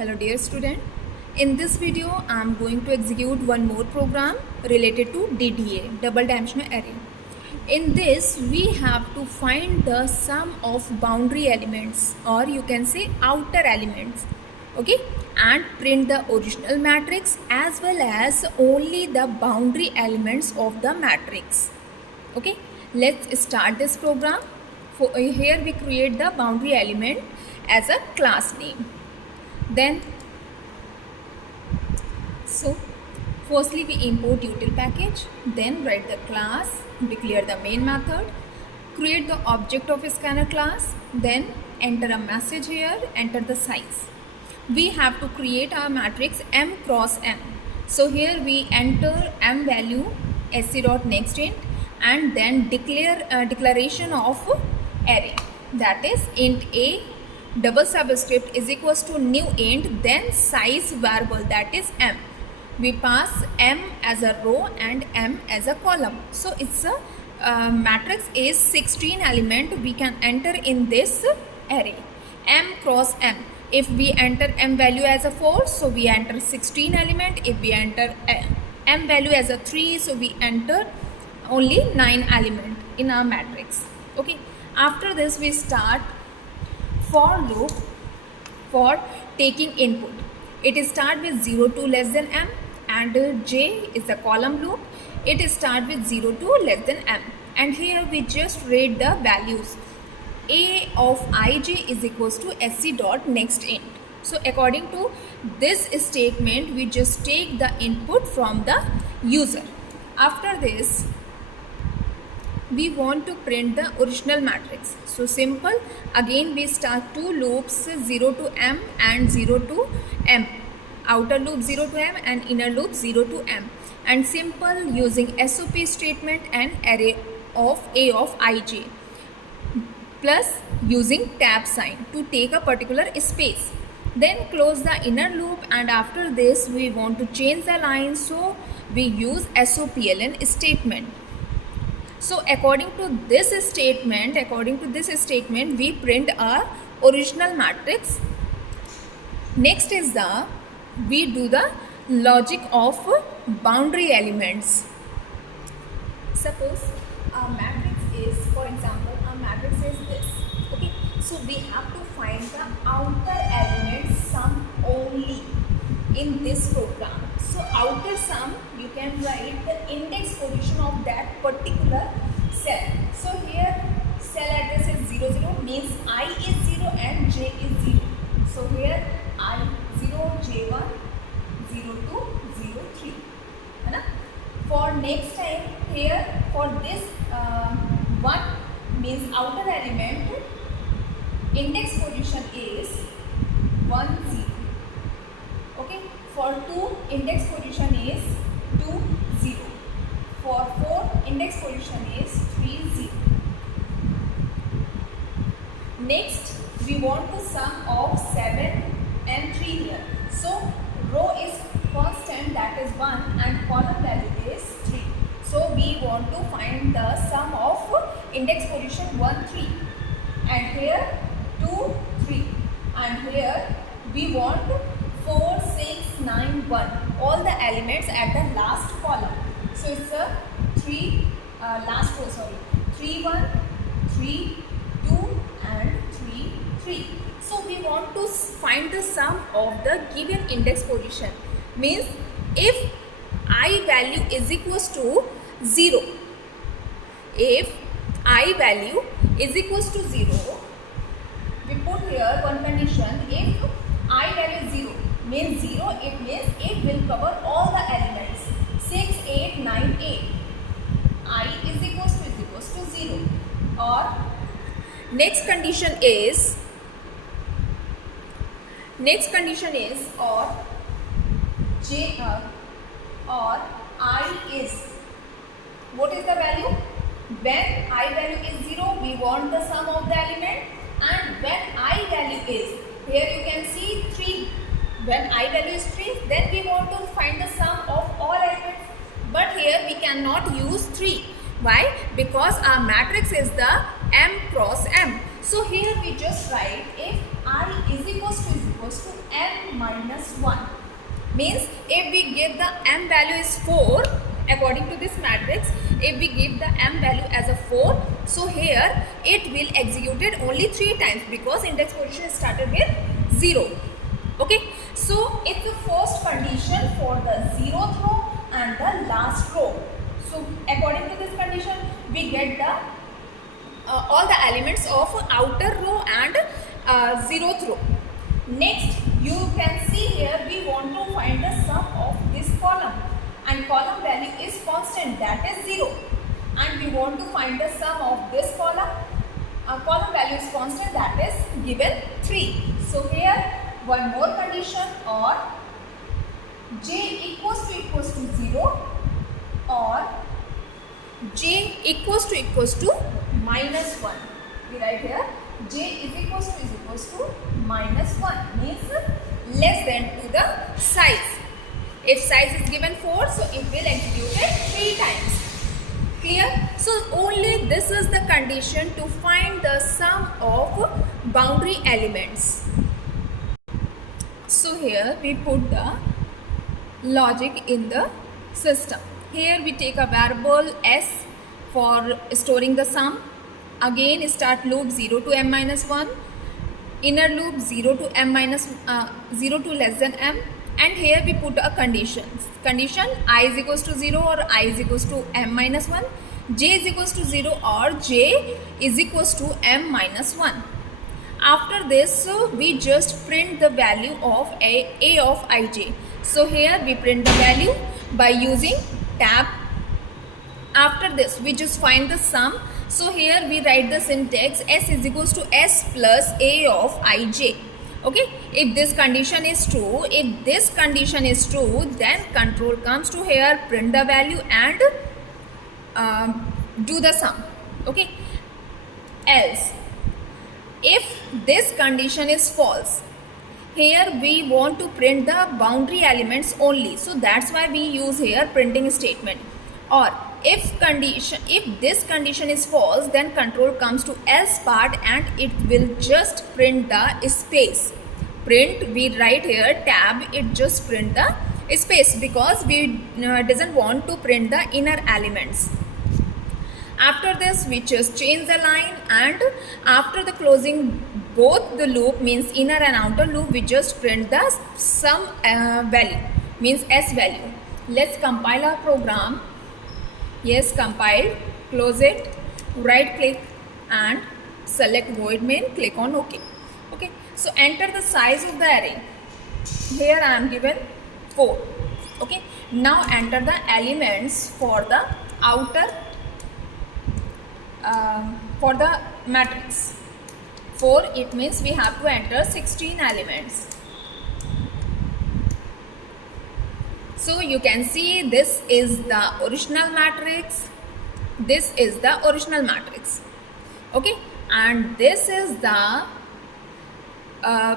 Hello dear student. In this video I am going to execute one more program related to DDA, double dimensional array. In this we have to find the sum of boundary elements, or you can say outer elements, okay, and print the original matrix as well as only the boundary elements of the matrix. Okay, let's start this program. Here we create the boundary element as a class name. Then firstly we import util package, then write the class, declare the main method, create the object of scanner class, then enter a message here, enter the size. We have to create our matrix m cross m. So here we enter m value sc.nextInt and then declare declaration of array, that is int a double subscript is equals to new int, then size variable, that is m. We pass m as a row and m as a column. So it's a matrix is 16 element we can enter in this array, m cross m. If we enter m value as a 4, so we enter 16 element. If we enter m value as a 3, so we enter only 9 element in our matrix. Okay, after this we start for loop for taking input. It start with 0 to less than m, and j is a column loop. It start with 0 to less than m, and here we just read the values. A of ij is equals to sc dot next int. So according to this statement we just take the input from the user. After this we want to print the original matrix. So simple, again we start two loops, 0 to m and 0 to m, outer loop 0 to m and inner loop 0 to m, and simple using SOP statement and array of a of ij plus using tab sign to take a particular space. Then close the inner loop, and after this we want to change the line, so we use SOPLN statement. So according to this statement, we print our original matrix. Next is we do the logic of boundary elements. Suppose our matrix is, for example, our matrix is this. Okay, so we have to find the outer element sum only in this program. So outer sum, you can write the index position of that particular cell. So here cell address is 0, 0, means I is 0 and j is 0. So here I 0, j1, 0, 2, 0, 3. For next time here, for this 1 means outer element, index position is 1, 0. Okay. For 2, index position is 2, 0. For 4, index position is 3, 0. Next, we want the sum of 7 and 3 here. So, row is constant, that is 1, and column value is 3. So, we want to find the sum of index position 1, 3. And here 2, 3. And here we want 4, 6, 9, 1. All the elements at the last column. So it's a 3, last row, sorry. 3, 1, 3, 2 and 3, 3. So we want to find the sum of the given index position. Means if I value is equals to 0. If I value is equals to 0, we put here one condition. If I value 0 means 0, it means it will cover all the elements 6, 8, 9, 8. I is equals to 0. Or next condition is or j or I is, what is the value? When I value is 0, we want the sum of the element, and when I value is, here you can see 3. When I value is 3, then we want to find the sum of all elements. But here we cannot use 3. Why? Because our matrix is the m cross m. So here we just write if I is equals to equals to m minus 1. Means if we give the m value is 4, according to this matrix, if we give the m value as a 4, so here it will executed only 3 times because index position is started with 0. Okay, so it's the first condition for the 0th row and the last row. So according to this condition, we get the all the elements of outer row and 0th row. Next, you can see here we want to find the sum of this column, and column value is constant, that is 0, and we want to find the sum of this column. Column value is constant, that is given 3. So here one more condition, or j equals to 0 or j equals to minus 1. We write here j is equals to minus 1, means less than to the size. If size is given 4, so it will execute it 3 times. Clear? So only this is the condition to find the sum of boundary elements. So here we put the logic in the system. Here we take a variable s for storing the sum. Again start loop 0 to m minus 1. Inner loop 0 to m minus 0 to less than m. And here we put a condition. Condition I is equals to 0 or I is equals to m minus 1. J is equals to 0 or j is equals to m minus 1. After this, we just print the value of a of ij. So here we print the value by using tab. After this, we just find the sum. So here we write the syntax s is equals to s plus a of ij. Okay, if this condition is true, then control comes to here, print the value and do the sum. Okay, else if this condition is false, here we want to print the boundary elements only, so that's why we use here printing statement. Or if this condition is false, then control comes to else part and it will just print the space. Print, we write here tab, it just print the space because we doesn't want to print the inner elements. After this, we just change the line, and after the closing both the loop, means inner and outer loop, we just print the sum value, means s value. Let's compile our program. Yes, compiled. Close it. Right click and select void main. Click on OK. Okay. So enter the size of the array. Here I am given 4. Okay. Now enter the elements for the outer for the matrix. 4, it means we have to enter 16 elements. So you can see this is the original matrix. This is the original matrix. Okay, and this is the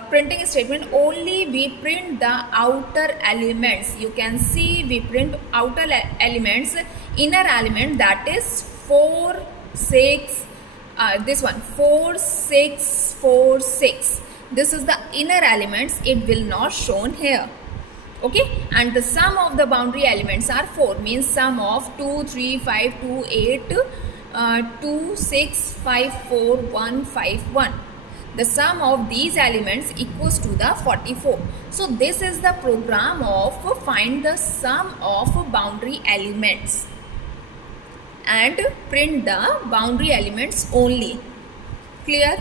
printing statement. Only we print the outer elements. You can see we print outer elements. Inner element, that is 4, 6, this one 4, 6, 4, 6. This is the inner elements. It will not shown here. Okay, and the sum of the boundary elements are 4, means sum of 2, 3, 5, 2, 8, 2, 6, 5, 4, 1, 5, 1. The sum of these elements equals to the 44. So this is the program of find the sum of boundary elements and print the boundary elements only. Clear?